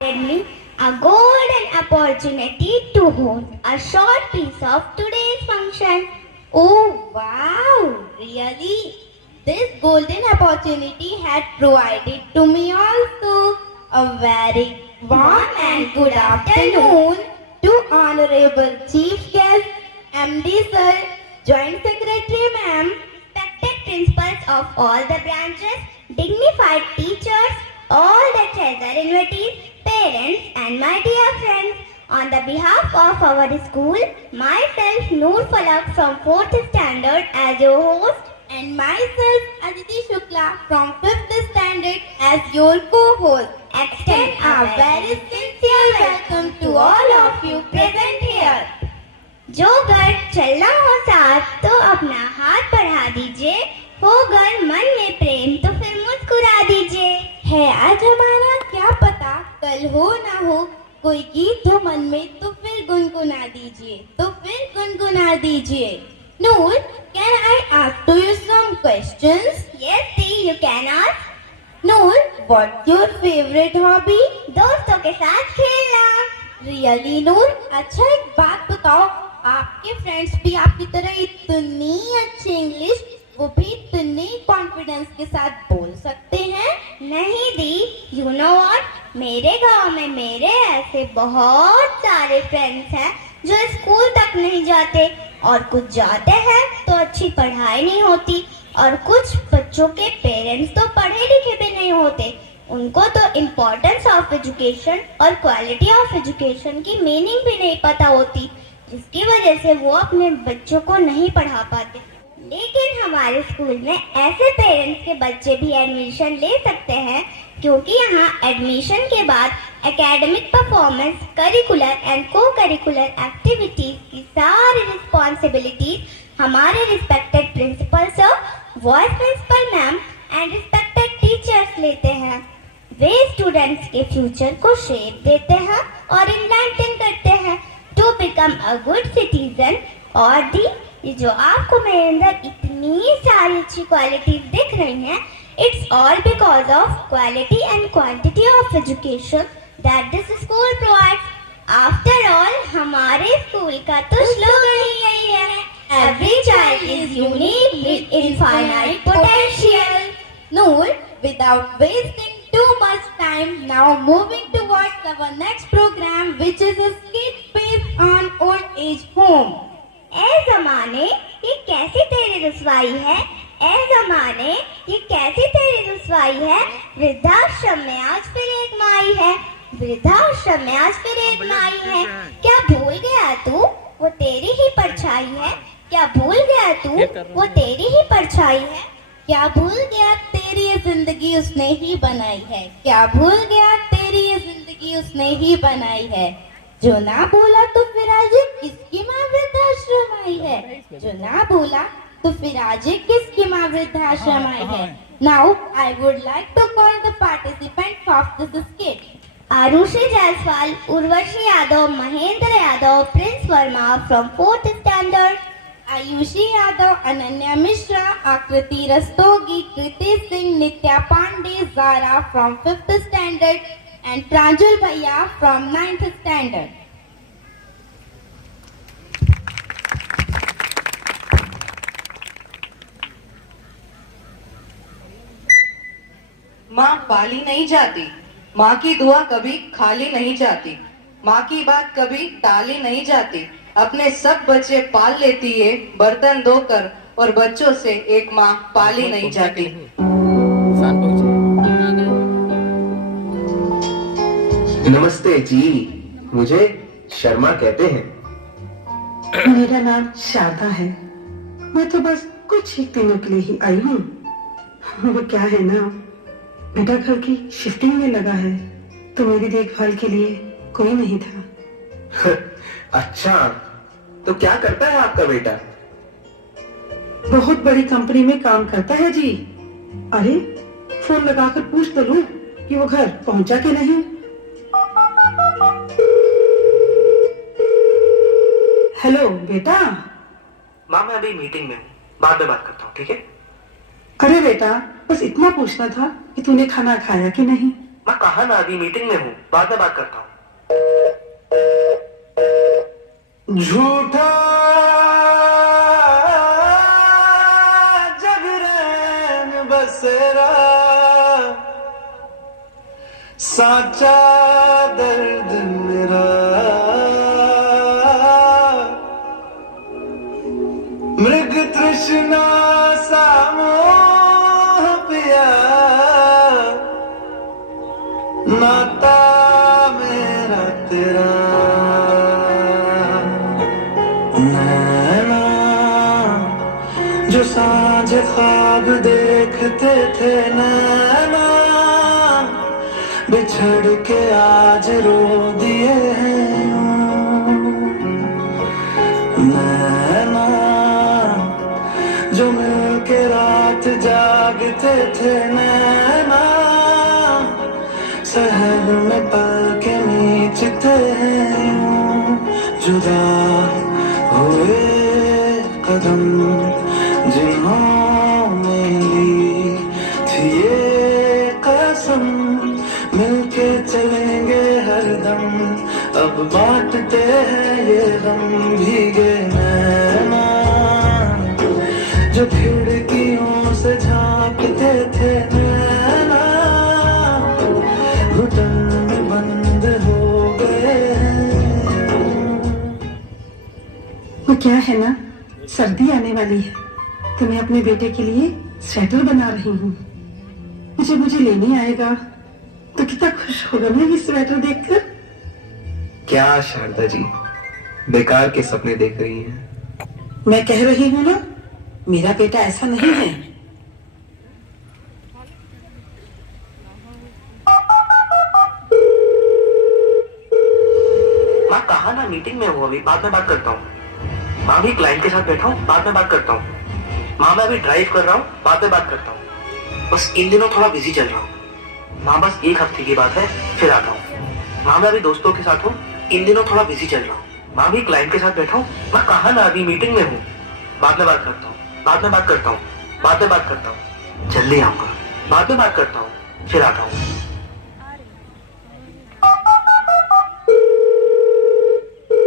me a golden opportunity to host a short piece of today's function. Oh wow, really? This golden opportunity had provided to me also. A very warm and good afternoon to Honorable Chief Guest, MD Sir, Joint Secretary Ma'am, Respected principals of all the branches, dignified teachers, all the treasure invitees, parents, and my dear friends. On the behalf of our school, myself Noor Falak from 4th standard as your host, and myself Aditi Shukla from 5th standard as your co-host extend a very sincere welcome to all of you present here. जो घर चलना हो साथ तो अपना हाथ बढ़ा दीजिए, हो घर मन में प्रेम तो फिर मुस्कुरा दीजिए। है आज हमारा क्या पता कल हो ना हो, कोई गीत हो मन में तो फिर गुनगुना दीजिए। Noor, can I ask to you some questions? Yes, see, you can ask. Noor, what's your favorite hobby? दोस्तों के साथ खेलना। Really, Noor? अच्छा एक बात बताओ, आपके फ्रेंड्स भी आपकी तरह इतनी अच्छी इंग्लिश, वो भी इतने कॉन्फिडेंस के साथ बोल सकते हैं? नहीं दी, you know what? मेरे गांव में मेरे ऐसे बहुत सारे फ्रेंड्स हैं जो स्कूल तक नहीं जाते, और कुछ जाते हैं तो अच्छी पढ़ाई नहीं होती, और कुछ बच्चों के पेरेंट्स तो पढ़े लिखे भी नहीं होते। उनको तो इम्पोर्टेंस ऑफ एजुकेशन और क्वालिटी ऑफ एजुकेशन की मीनिंग भी नहीं पता होती, जिसकी वजह से वो अपने बच्चों को नहीं पढ़ा पाते। लेकिन हमारे स्कूल में ऐसे पेरेंट्स के बच्चे भी एडमिशन ले सकते हैं, क्योंकि यहाँ एडमिशन के बाद academic performance, curricular and co curricular activities की सारी रिस्पॉन्सिबिलिटीज हमारे respected principal sir, vice principal ma'am and respected teachers लेते हैं। वे स्टूडेंट्स के फ्यूचर को शेप देते हैं और इन्लाइटन करते हैं to become a good citizen. और दी, ये जो आपको मेरे अंदर इतनी सारी अच्छी क्वालिटीज दिख रही हैं, it's all because of quality and quantity of education that this school provides. After all हमारे स्कूल का तो स्लोगन ही यही है, every child is unique with infinite potential. Noor, without wasting too much time, now moving towards our next program, which is a skit based on old age home. ए ज़माने ये कैसी तेरी रुसवाई है, ए ज़माने ये कैसी तेरी रुसवाई है, वृद्धाश्रम में आज फिर एक माई है, वृद्धाश्रम में आज फिर एक माई है। क्या भूल गया तू वो तेरी ही परछाई है, क्या भूल गया तू वो तेरी ही परछाई है, क्या भूल गया तेरी ये जिंदगी उसने ही बनाई है, क्या भूल गया तेरी ये जिंदगी उसने ही बनाई है। जो ना बोला तो फिर आज किसकी माँ वृद्धाश्रम आई है, जो ना बोला तो फिर आज किसकी माँ वृद्धाश्रम आई है। Now I would like to call the participant of this skit. Aarushi Jaiswal, Urvashi Yadav, Mahendra Yadav, Prince Verma from 4th standard, Ayushi Yadav, Ananya Mishra, Aakriti Rastogi, Kriti Singh, Nitya Pandey, Zara from 5th standard and Pranjul Bhaiya from 9th standard. माँ पाली नहीं जाती, माँ की दुआ कभी खाली नहीं जाती, माँ की बात कभी टाली नहीं जाती, अपने सब बच्चे पाल लेती है बर्तन धोकर, और बच्चों से एक माँ पाली नहीं जाती। नमस्ते जी, मुझे शर्मा कहते हैं। मेरा नाम शारदा है। मैं तो बस कुछ ही दिनों के लिए ही आई हूँ। वो क्या है ना, बेटा घर की शिफ्टिंग में लगा है, तो मेरी देखभाल के लिए कोई नहीं था। अच्छा, तो क्या करता है आपका बेटा? बहुत बड़ी कंपनी में काम करता है जी। अरे फोन लगाकर पूछ तो लूं कि वो घर पहुंचा के नहीं। हेलो बेटा। माँ मैं अभी मीटिंग में हूँ, बाद में बात करता हूँ, ठीक है? अरे बेटा, बस इतना पूछना था कि तूने खाना खाया कि नहीं। मैं कहा ना अभी मीटिंग में हूँ, बाद में बात करता हूँ। झूठा जगरैन बसेरा, साचा दर्द मेरा, मृग तृष्णा सा मोह पिया, नाता मेरा तेरा। नैना जो सांझ ख्वाब देखते थे, नैना बिछड़ के आज रो दिए हैं। नैना जो मिलके रात जागते थे, नैना सहर में पल के नीचते हैं। जुदा हुए कदम जिन्होंने ली थी ये कसम, मिलके चलेंगे हरदम, अब बांटते हैं ये गम। भीगे नैना जो खिड़कियों से झांकते थे, नैना घुटन में बंद हो गए हैं। वो क्या है ना, सर्दी आने वाली है तो मैं अपने बेटे के लिए स्वेटर बना रही हूँ। जब मुझे लेने आएगा तो कितना खुश होगा मैं ये स्वेटर देखकर। क्या शारदा जी, बेकार के सपने देख रही हैं। मैं कह रही हूँ ना, मेरा बेटा ऐसा नहीं है। मैं कहा ना मीटिंग में हूँ, अभी बाद में बात करता हूँ। माँ भी क्लाइंट के साथ बैठा हूँ, बाद में बात करता हूँ। माँ मैं अभी ड्राइव कर रहा हूँ, बाद में बात करता हूँ। बस इन दिनों थोड़ा बिजी चल रहा हूँ। माँ बस 1 हफ्ते की बात है, फिर आता हूँ। माँ मैं अभी दोस्तों के साथ हूँ, इन दिनों थोड़ा बिजी चल रहा हूँ। माँ भी क्लाइंट के साथ बैठा हूँ। मैं कहा ना अभी मीटिंग में हूँ, बाद में बात करता हूँ। बाद में बात करता हूँ, बाद में बात करता हूँ। जल्दी आऊंगा, बाद में बात करता हूँ, फिर आता हूँ।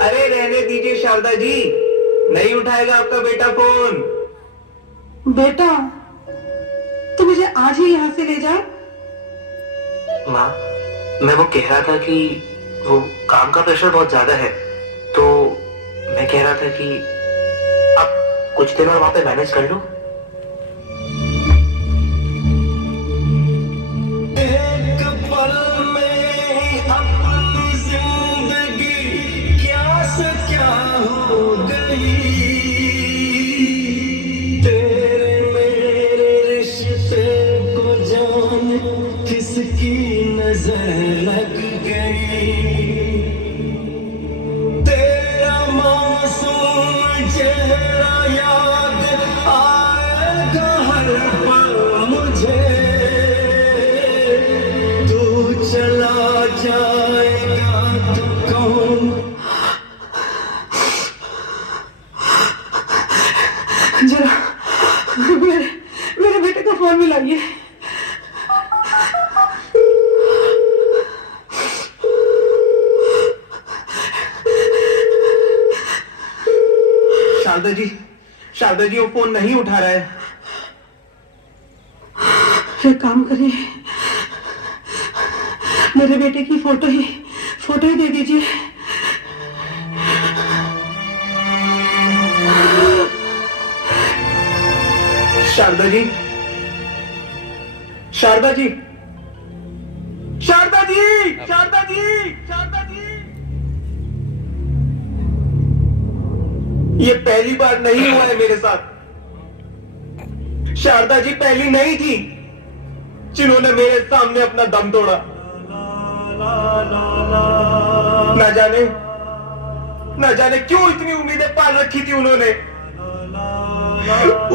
अरे रहने दीजिए शारदा जी, नहीं उठाएगा आपका बेटा फोन। बेटा तो मुझे आज ही यहाँ से ले जा। माँ मैं वो कह रहा था कि वो काम का प्रेशर बहुत ज्यादा है, तो मैं कह रहा था कि आप कुछ दिन और वहां पे मैनेज कर लो। एक पल में ही अपनी जिंदगी क्या से क्या हो गई, तेरे मेरे रिश्ते को जान किसकी नजर लग गई। तेरा मासूम चेहरा याद आएगा हर पल मुझे, तू चला जाएगा तो कौन। जरा मेरे बेटे को फोन मिलाइए। शारदा जी वो फोन नहीं उठा रहा है। एक काम करिए, मेरे बेटे की फोटो ही दे दीजिए। शारदा जी, शारदा जी, शारदा जी, शारदा जी, शारदा जी। ये पहली बार नहीं हुआ है मेरे साथ। शारदा जी पहली नहीं थी जिन्होंने मेरे सामने अपना दम तोड़ा। न जाने क्यों इतनी उम्मीदें पाल रखी थी उन्होंने।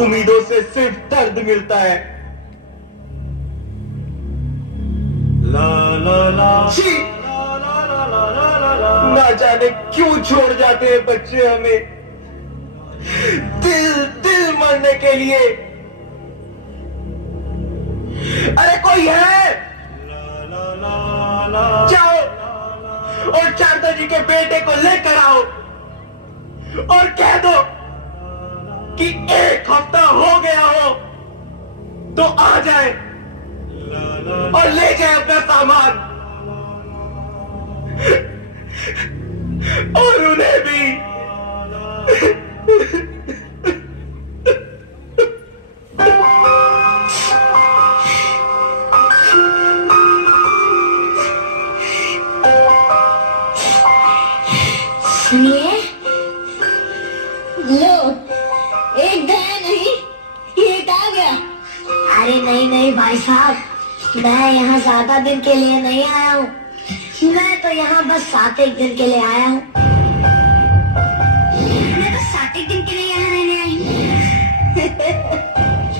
उम्मीदों से सिर्फ दर्द मिलता है। छी! ना जाने क्यों छोड़ जाते हैं बच्चे हमें दिल मरने के लिए। अरे कोई है? जाओ और शारदा जी के बेटे को लेकर आओ और कह दो कि 1 हफ्ता हो गया हो तो आ जाए और ले जाए अपना सामान और उन्हें भी। सुनिए, लो, एक गया नहीं, एक आ गया। अरे नहीं नहीं भाई साहब, मैं यहाँ ज्यादा दिन के लिए नहीं आया हूँ। मैं तो यहाँ बस 7 दिन के लिए आया हूँ। मैं बस 7 दिन के लिए यहाँ रहने आई हूँ।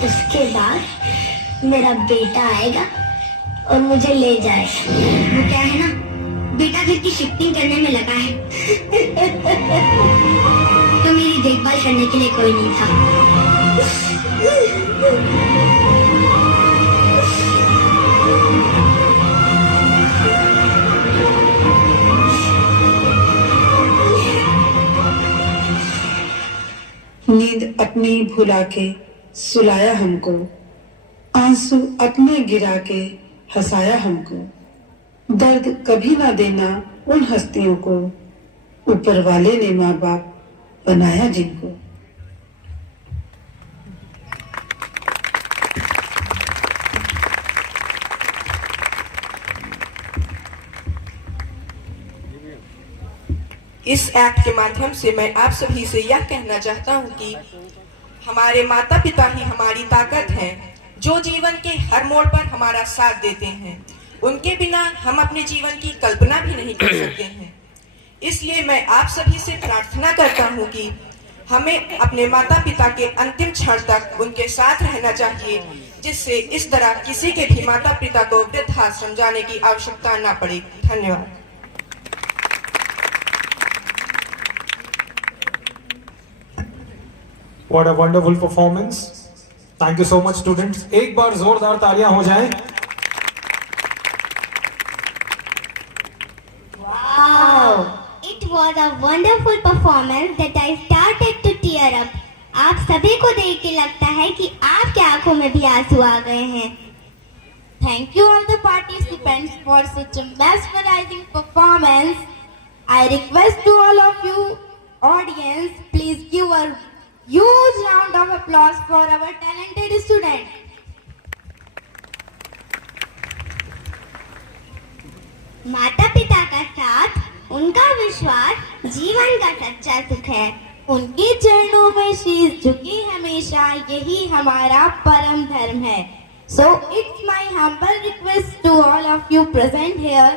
उसके बाद मेरा बेटा आएगा और मुझे ले जाएगा। वो क्या है ना, बेटा घर की शिफ्टिंग करने में लगा है। तो मेरी देखभाल करने के लिए कोई नहीं था। नींद अपनी भुला के सुलाया हमको, आंसू अपने गिरा के हंसाया हमको। दर्द कभी ना देना उन हस्तियों को, ऊपर वाले ने माँ बाप बनाया जिनको। इस एक्ट के माध्यम से मैं आप सभी से यह कहना चाहता हूं कि हमारे माता पिता ही हमारी ताकत हैं, जो जीवन के हर मोड़ पर हमारा साथ देते हैं। उनके बिना हम अपने जीवन की कल्पना भी नहीं कर सकते हैं। इसलिए मैं आप सभी से प्रार्थना करता हूं कि हमें अपने माता पिता के अंतिम क्षण तक उनके साथ रहना चाहिए, जिससे इस तरह किसी के भी माता पिता को वृद्धाश्रम जाने की आवश्यकता न पड़े। धन्यवाद। What a wonderful performance. Thank you so much students. एक बार जोरदार तालियां हो जाएं। Wow! It was a wonderful performance that I started to tear up. आप सभी को देख के लगता है कि आपकी आंखों में भी आंसू आ गए हैं। Thank you all the participants for such a mesmerizing performance. I request to all of you audience, please give a huge round of applause for our talented student. माता पिता का साथ, उनका विश्वास जीवन का सच्चा सुख है। उनके चरणों में शीश झुकी हमेशा, यही हमारा परम धर्म है। So it's my humble request to all of you present here,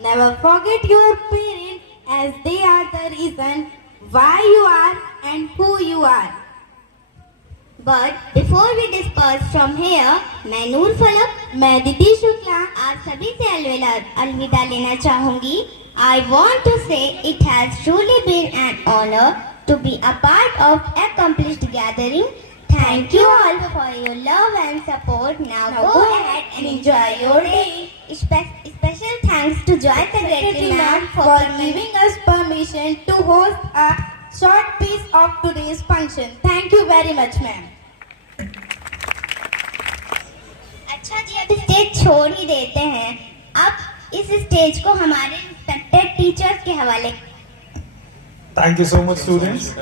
never forget your parents, as they are the reason why you are and who you are. But before we disperse from here, मैं नूर फलक, मैं दीदी शुक्ला आप सभी से अलविदा लेना चाहूंगी। I want to say it has truly been an honor to be a part of accomplished gathering. Thank you all for your love and support. Now go ahead and enjoy your day. Special thanks to Joy Secretary Ma'am for giving us permission to host a short piece of today's function. Thank you very much, ma'am. अच्छा जी, अब stage छोड़ ही देते हैं। अब इस stage को हमारे respected teachers के हवाले। Thank you so much students.